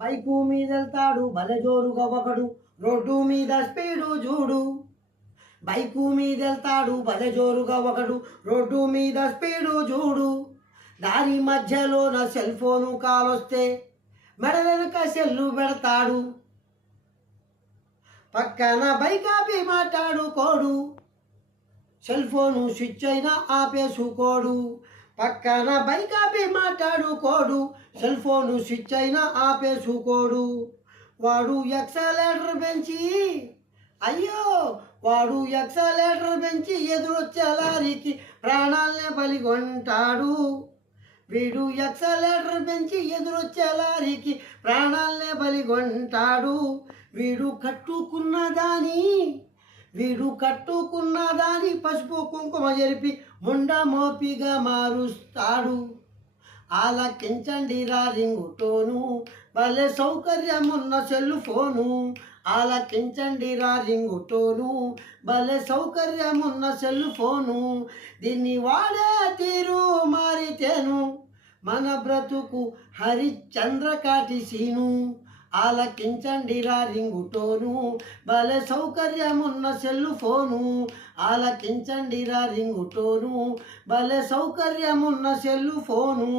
Bike మీదెళ్తాడు బలజోరుగా ఒకడు, road మీద speed చూడు. బైకు మీదెళ్తాడు బలజోరుగా ఒకడు, రోడ్డు మీద స్పీడు చూడు. దారి మధ్యలోన సెల్ ఫోను కాలొస్తే మెడలెనక సెల్లు పెడతాడు. పక్కన బైక్ ఆపి మాట్లాడుకోడు, సెల్ ఫోను స్విచ్ అయినా ఆపేసుకోడు. పక్కన బైక్ ఆపి మాట్లాడుకోడు, సెల్ ఫోను స్విచ్ అయినా ఆపేసుకోడు. వాడు ఎక్సలేటర్ పెంచి అయ్యో వాడు ఎక్సలేటర్ పెంచి ఎదురొచ్చే లారీకి ప్రాణాలనే బలిగొంటాడు. వీడు ఎక్సలేటర్ పెంచి ఎదురొచ్చే లారీకి ప్రాణాలనే బలిగొంటాడు. వీడు కట్టుకున్న దాని పసుపు కుంకుమ జరిపి ముండ మోపిగా మారుస్తాడు. ఆలకించండి రా రింగుటోను, భలే సౌకర్యమున్న సెల్ ఫోను. ఆలకించండి రా రింగుటోను, భలే సౌకర్యమున్న సెల్ ఫోను. దీన్ని వాడే తీరు మారితేను మన బ్రతుకు హరిశ్చంద్ర కాటి సీను. ఆలకించండి రా రింగుటోను, భలే సౌకర్యమున్న సెల్ ఫోను. ఆలకించండి రా రింగుటోను, భలే సౌకర్యమున్న సెల్ ఫోను.